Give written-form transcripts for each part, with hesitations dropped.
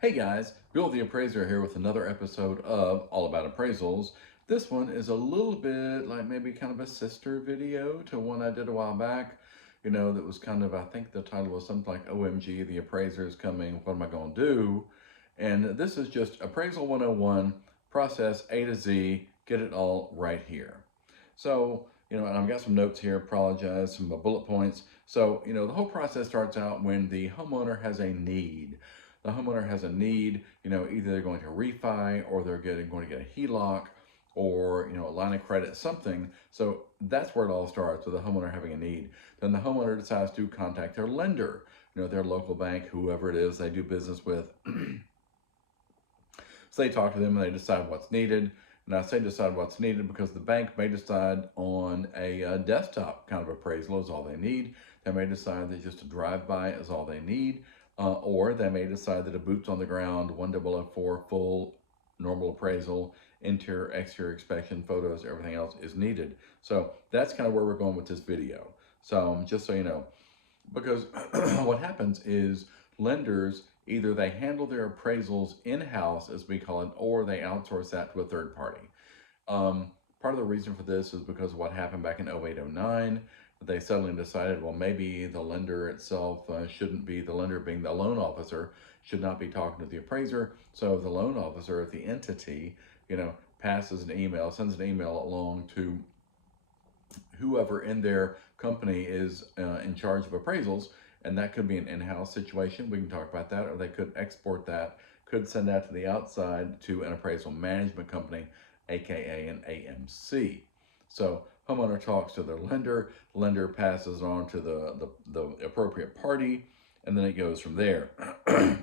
Hey guys, Bill the Appraiser here with another episode of All About Appraisals. This one is a little bit like maybe kind of a sister video to one I did a while back. That was kind of, I think the title was something like OMG, the appraiser is coming, what am I going to do? And this is just Appraisal 101, process A to Z, get it all right here. So, and I've got some notes here, apologize, some bullet points. So, the whole process starts out when the homeowner has a need. The homeowner has a need, either they're going to refi or they're going to get a HELOC or, a line of credit, something. So that's where it all starts, with the homeowner having a need. Then the homeowner decides to contact their lender, their local bank, whoever it is they do business with. So they talk to them and they decide what's needed. And I say decide what's needed because the bank may decide on a desktop kind of appraisal is all they need. They may decide that just a drive-by is all they need. Or they may decide that a boots on the ground, 1004 full normal appraisal, interior, exterior inspection, photos, everything else is needed. So that's kind of where we're going with this video. So just so you know, because what happens is lenders, either they handle their appraisals in-house, as we call it, or they outsource that to a third party. Part of the reason for this is because of what happened back in 08, 09. They suddenly decided, well, maybe the lender itself shouldn't be, the lender being the loan officer, should not be talking to the appraiser. So the loan officer at the entity, passes an email, sends an email along to whoever in their company is in charge of appraisals, and that could be an in-house situation. We can talk about that, or they could export that, could send that to the outside to an appraisal management company, aka an AMC. So homeowner talks to their lender passes it on to the appropriate party, and then it goes from there. If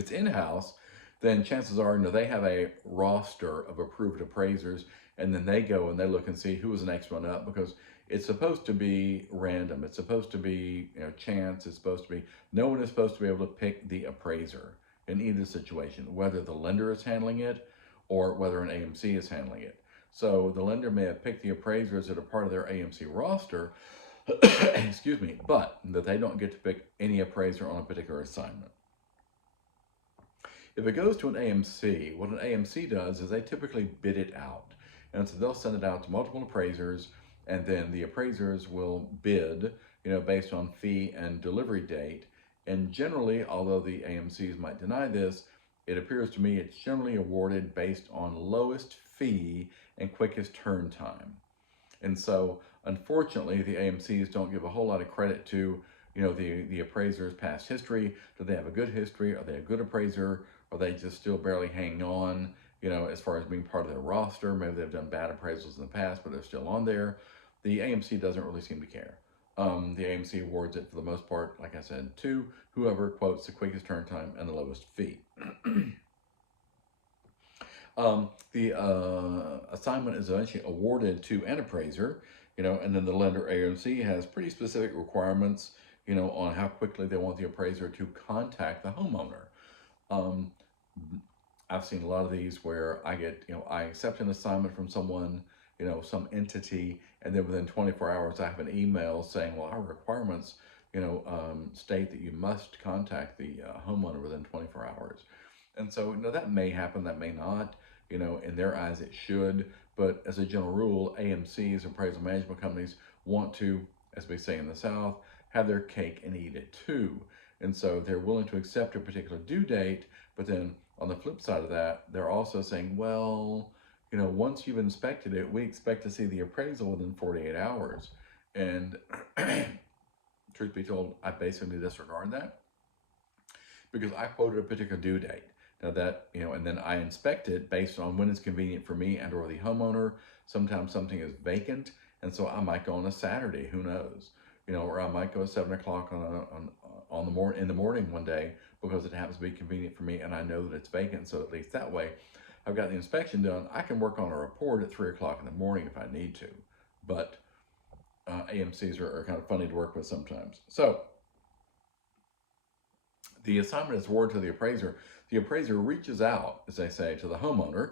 it's in-house, then chances are, they have a roster of approved appraisers, and then they go and they look and see who was the next one up, because it's supposed to be random. It's supposed to be, chance. It's supposed to be, no one is supposed to be able to pick the appraiser in either situation, whether the lender is handling it or whether an AMC is handling it. So the lender may have picked the appraisers that are part of their AMC roster, excuse me, but that they don't get to pick any appraiser on a particular assignment. If it goes to an AMC, what an AMC does is they typically bid it out. And so they'll send it out to multiple appraisers, and then the appraisers will bid, based on fee and delivery date. And generally, although the AMCs might deny this, it appears to me it's generally awarded based on lowest fee and quickest turn time. And so, unfortunately, the AMCs don't give a whole lot of credit to, the appraiser's past history. Do they have a good history? Are they a good appraiser? Are they just still barely hanging on, as far as being part of their roster? Maybe they've done bad appraisals in the past, but they're still on there. The AMC doesn't really seem to care. The AMC awards it for the most part, like I said, to whoever quotes the quickest turn time and the lowest fee. The assignment is eventually awarded to an appraiser, and then the lender AMC has pretty specific requirements, on how quickly they want the appraiser to contact the homeowner. I've seen a lot of these where I get, I accept an assignment from someone, some entity, and then within 24 hours I have an email saying, well, our requirements, state that you must contact the homeowner within 24 hours. And so, that may happen, that may not, in their eyes it should, but as a general rule, AMCs, appraisal management companies, want to, as we say in the South, have their cake and eat it too. And so they're willing to accept a particular due date, but then on the flip side of that, they're also saying, well, once you've inspected it, we expect to see the appraisal within 48 hours. And truth be told, I basically disregard that because I quoted a particular due date. Now that, and then I inspect it based on when it's convenient for me and or the homeowner. Sometimes something is vacant, and so I might go on a Saturday, who knows? Or I might go at 7 o'clock in the morning one day because it happens to be convenient for me and I know that it's vacant. So at least that way, I've got the inspection done. I can work on a report at 3 o'clock in the morning if I need to. But AMCs are kind of funny to work with sometimes. So the assignment is awarded to the appraiser. The appraiser reaches out, as they say, to the homeowner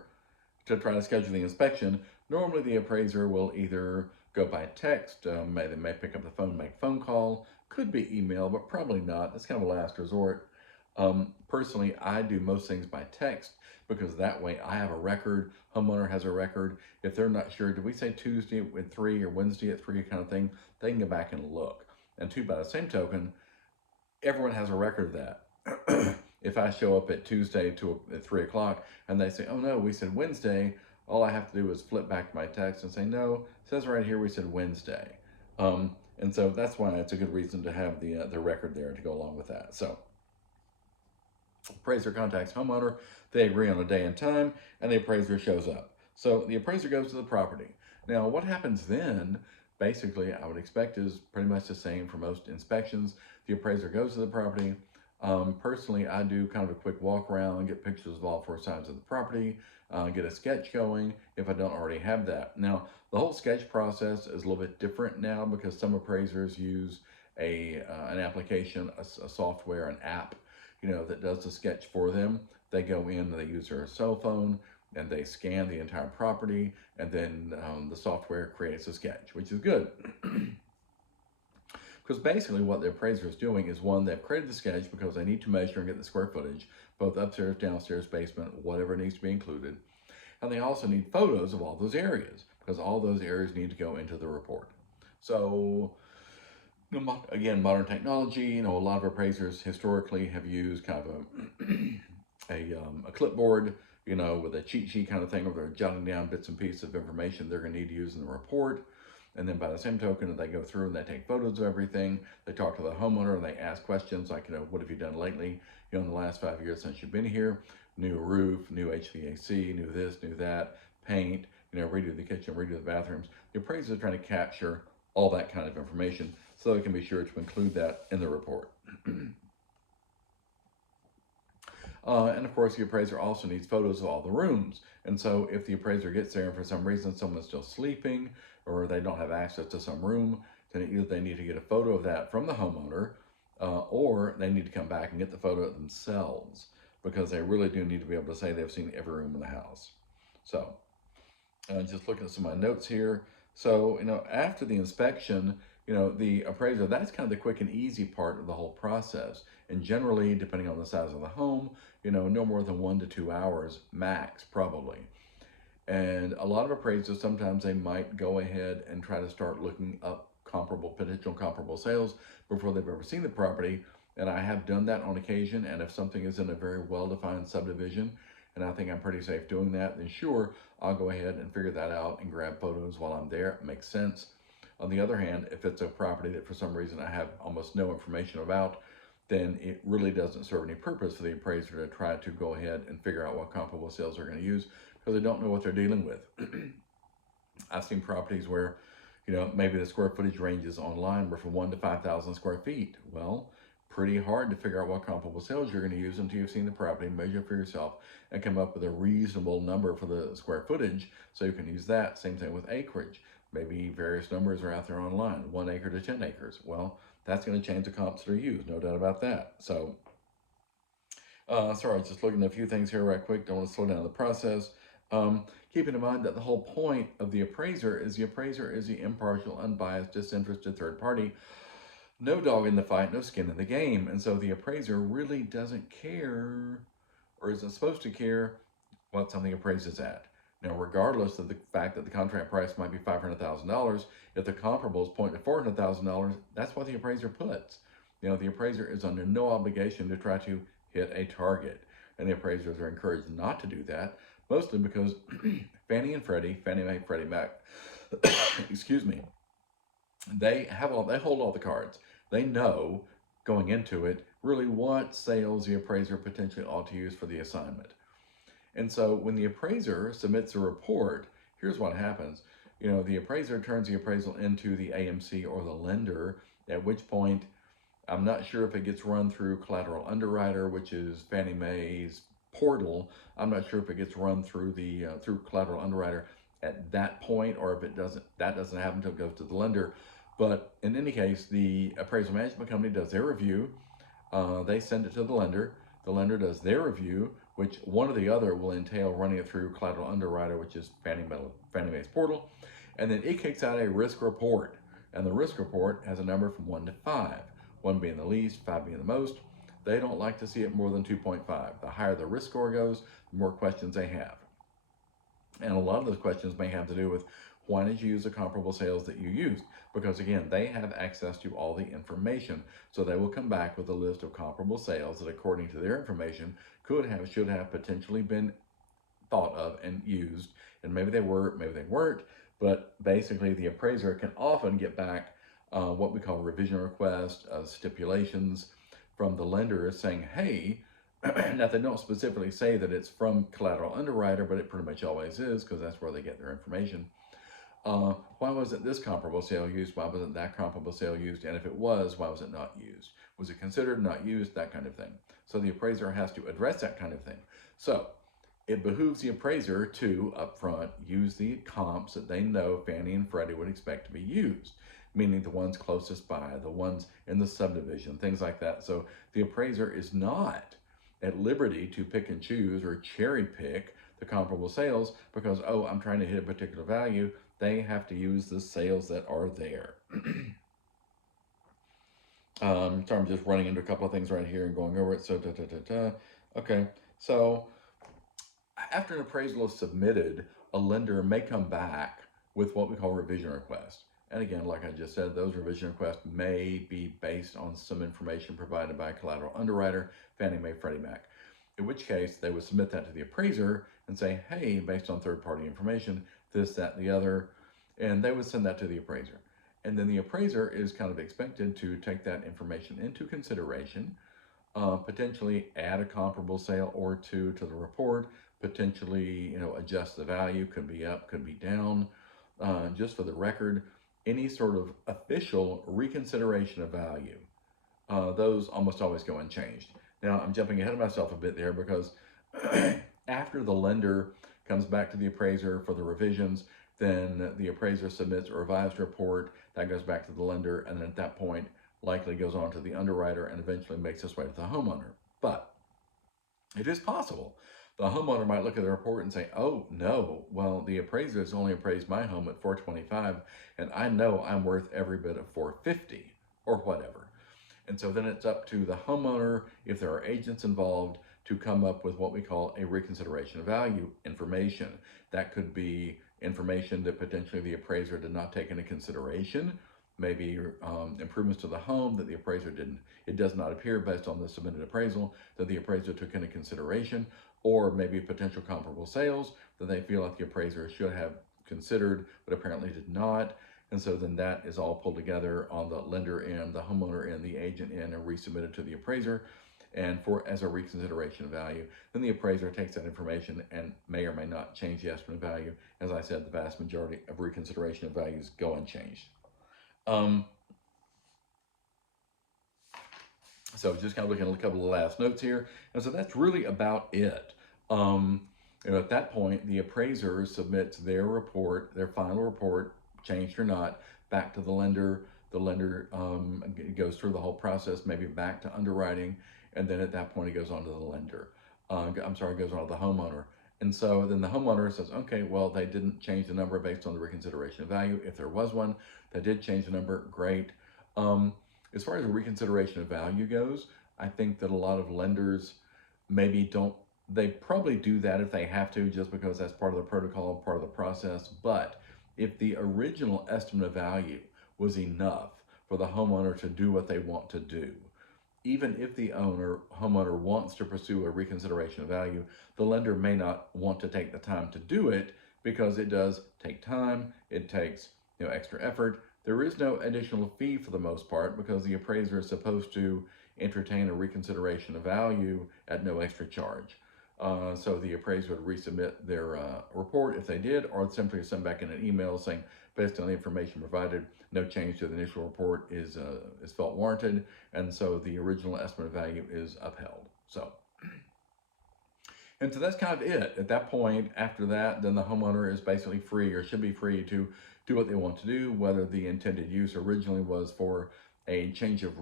to try to schedule the inspection. Normally the appraiser will either go by text, they may pick up the phone, make a phone call, could be email, but probably not. That's kind of a last resort. Personally, I do most things by text because that way I have a record, homeowner has a record. If they're not sure, did we say Tuesday at 3 or Wednesday at 3 kind of thing, they can go back and look. And two, by the same token, everyone has a record of that. If I show up at Tuesday at 3 o'clock and they say, oh no, we said Wednesday, all I have to do is flip back to my text and say, no, it says right here we said Wednesday. And so that's why it's a good reason to have the record there to go along with that. So appraiser contacts homeowner, they agree on a day and time, and the appraiser shows up. So the appraiser goes to the property. Now, what happens then, basically, I would expect is pretty much the same for most inspections. The appraiser goes to the property. Personally, I do kind of a quick walk around, get pictures of all four sides of the property, get a sketch going if I don't already have that. Now, the whole sketch process is a little bit different now because some appraisers use an application, a software, an app, that does the sketch for them. They go in, they use their cell phone, and they scan the entire property, and then the software creates a sketch, which is good. Because basically what the appraiser is doing is, one, they've created the sketch because they need to measure and get the square footage, both upstairs, downstairs, basement, whatever needs to be included. And they also need photos of all those areas because all those areas need to go into the report. So, again, modern technology, a lot of appraisers historically have used kind of a clipboard, with a cheat sheet kind of thing where they're jotting down bits and pieces of information they're going to need to use in the report. And then by the same token, they go through and they take photos of everything. They talk to the homeowner and they ask questions like, what have you done lately? In the last 5 years since you've been here, new roof, new HVAC, new this, new that, paint, redo the kitchen, redo the bathrooms. The appraiser is trying to capture all that kind of information so they can be sure to include that in the report. And of course, the appraiser also needs photos of all the rooms. And so if the appraiser gets there and for some reason someone's still sleeping or they don't have access to some room, then either they need to get a photo of that from the homeowner or they need to come back and get the photo themselves because they really do need to be able to say they've seen every room in the house. So just looking at some of my notes here. So, after the inspection, the appraiser, that's kind of the quick and easy part of the whole process. And generally, depending on the size of the home, no more than 1 to 2 hours max, probably. And a lot of appraisers, sometimes they might go ahead and try to start looking up potential comparable sales before they've ever seen the property. And I have done that on occasion. And if something is in a very well-defined subdivision, and I think I'm pretty safe doing that, then sure, I'll go ahead and figure that out and grab photos while I'm there. It makes sense. On the other hand, if it's a property that for some reason I have almost no information about, then it really doesn't serve any purpose for the appraiser to try to go ahead and figure out what comparable sales they're going to use because they don't know what they're dealing with. I've seen properties where, maybe the square footage ranges online were from 1 to 5,000 square feet. Well, pretty hard to figure out what comparable sales you're going to use until you've seen the property, measure for yourself, and come up with a reasonable number for the square footage so you can use that. Same thing with acreage. Maybe various numbers are out there online, 1 acre to 10 acres. Well, that's going to change the comps that are used, no doubt about that. So, sorry, just looking at a few things here right quick. Don't want to slow down the process. Keeping in mind that the whole point of the appraiser is the impartial, unbiased, disinterested third party. No dog in the fight, no skin in the game. And so the appraiser really doesn't care or isn't supposed to care what something appraises at. Now, regardless of the fact that the contract price might be $500,000, if the comparable is pointing to $400,000, that's what the appraiser puts. The appraiser is under no obligation to try to hit a target. And the appraisers are encouraged not to do that, mostly because Fannie Mae, Freddie Mac, excuse me, they hold all the cards. They know going into it really what sales the appraiser potentially ought to use for the assignment. And so when the appraiser submits a report, here's what happens. The appraiser turns the appraisal into the AMC or the lender, at which point I'm not sure if it gets run through Collateral Underwriter, which is Fannie Mae's portal. I'm not sure if it gets run through through Collateral Underwriter at that point, or if that doesn't happen until it goes to the lender. But in any case, the appraisal management company does their review. They send it to the lender. The lender does their review, which one or the other will entail running it through Collateral Underwriter, which is Fannie Mae's portal. And then it kicks out a risk report. And the risk report has a number from 1 to 5, 1 being the least, 5 being the most. they don't like to see it more than 2.5. The higher the risk score goes, the more questions they have. And a lot of those questions may have to do with why did you use the comparable sales that you used? Because again, they have access to all the information. So they will come back with a list of comparable sales that according to their information could have, should have potentially been thought of and used. And maybe they were, maybe they weren't. But basically the appraiser can often get back what we call revision request, stipulations from the lender saying, hey, now they don't specifically say that it's from collateral underwriter, but it pretty much always is because that's where they get their information. Why wasn't this comparable sale used? Why wasn't that comparable sale used? And if it was, why was it not used? Was it considered, not used, that kind of thing. So the appraiser has to address that kind of thing. So it behooves the appraiser to upfront use the comps that they know Fannie and Freddie would expect to be used, meaning the ones closest by, the ones in the subdivision, things like that. So the appraiser is not at liberty to pick and choose or cherry pick the comparable sales because, oh, I'm trying to hit a particular value. They have to use the sales that are there. So I'm just running into a couple of things right here and going over it. So, okay. So after an appraisal is submitted, a lender may come back with what we call revision requests. And again, like I just said, those revision requests may be based on some information provided by a collateral underwriter, Fannie Mae, Freddie Mac. In which case, they would submit that to the appraiser and say, hey, based on third-party information, this, that, and the other, and they would send that to the appraiser. And then the appraiser is kind of expected to take that information into consideration, potentially add a comparable sale or two to the report, potentially, adjust the value, could be up, could be down. Just for the record, any sort of official reconsideration of value, those almost always go unchanged. Now, I'm jumping ahead of myself a bit there because after the lender comes back to the appraiser for the revisions, then the appraiser submits a revised report that goes back to the lender, and then at that point likely goes on to the underwriter and eventually makes its way to the homeowner. But it is possible the homeowner might look at the report and say, oh no, well, the appraiser has only appraised my home at 425 and I know I'm worth every bit of 450 or whatever. And so then it's up to the homeowner, if there are agents involved, to come up with what we call a reconsideration of value information. That could be information that potentially the appraiser did not take into consideration, maybe improvements to the home that the appraiser didn't, it does not appear based on the submitted appraisal that the appraiser took into consideration, or maybe potential comparable sales that they feel like the appraiser should have considered, but apparently did not. And so then that is all pulled together on the lender end, the homeowner end, the agent end, and resubmitted to the appraiser and as a reconsideration of value. Then the appraiser takes that information and may or may not change the estimate of value. As I said, the vast majority of reconsideration of values go unchanged. So just kind of looking at a couple of the last notes here. And so that's really about it. At that point, the appraiser submits their report, their final report, changed or not, back to the lender. The lender goes through the whole process, maybe back to underwriting, and then at that point it goes on to the lender. It goes on to the homeowner. And so then the homeowner says, okay, well, they didn't change the number based on the reconsideration of value. If there was one, they did change the number, great. As far as a reconsideration of value goes, I think that a lot of lenders maybe don't, they probably do that if they have to, just because that's part of the protocol, part of the process. But if the original estimate of value was enough for the homeowner to do what they want to do, even if the homeowner wants to pursue a reconsideration of value, the lender may not want to take the time to do it because it does take time, it takes extra effort. There is no additional fee for the most part because the appraiser is supposed to entertain a reconsideration of value at no extra charge. So the appraiser would resubmit their report if they did, or simply send back in an email saying, based on the information provided, no change to the initial report is felt warranted, and so the original estimate of value is upheld. And so that's kind of it. At that point, after that, then the homeowner is basically free, or should be free, to do what they want to do, whether the intended use originally was for a change of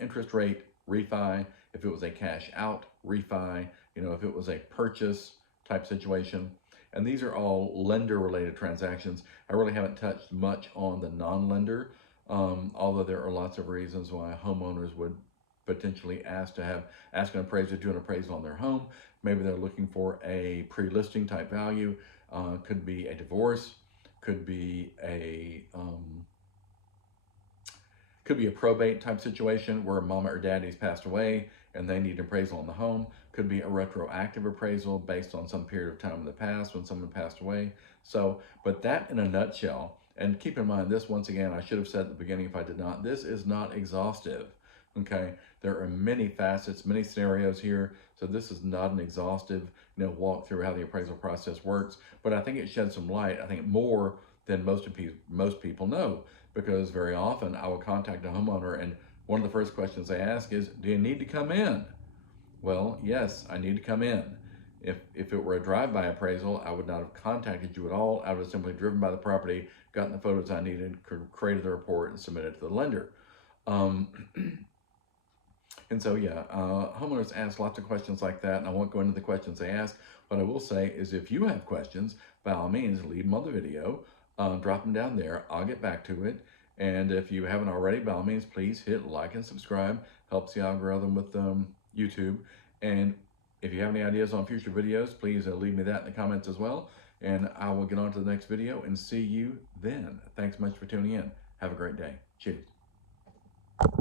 interest rate, refi, if it was a cash out refi, if it was a purchase type situation. And these are all lender related transactions. I really haven't touched much on the non-lender, although there are lots of reasons why homeowners would potentially ask an appraiser to do an appraisal on their home. Maybe they're looking for a pre-listing type value. Could be a divorce, could be a probate type situation where mama or daddy's passed away and they need an appraisal on the home. Could be a retroactive appraisal based on some period of time in the past when someone passed away. So, but that in a nutshell, and keep in mind this once again, I should have said at the beginning if I did not, this is not exhaustive. Okay, there are many facets, many scenarios here, so this is not an exhaustive, walk through how the appraisal process works. But I think it sheds some light. I think more than most people know, because very often I will contact a homeowner and one of the first questions they ask is, "Do you need to come in?" Well, yes, I need to come in. If it were a drive-by appraisal, I would not have contacted you at all. I would have simply driven by the property, gotten the photos I needed, created the report, and submitted it to the lender. Um, And so, yeah, homeowners ask lots of questions like that, and I won't go into the questions they ask. What I will say is if you have questions, by all means, leave them on the video, drop them down there. I'll get back to it. And if you haven't already, by all means, please hit like and subscribe. Helps the algorithm with YouTube. And if you have any ideas on future videos, please leave me that in the comments as well. And I will get on to the next video and see you then. Thanks much for tuning in. Have a great day. Cheers.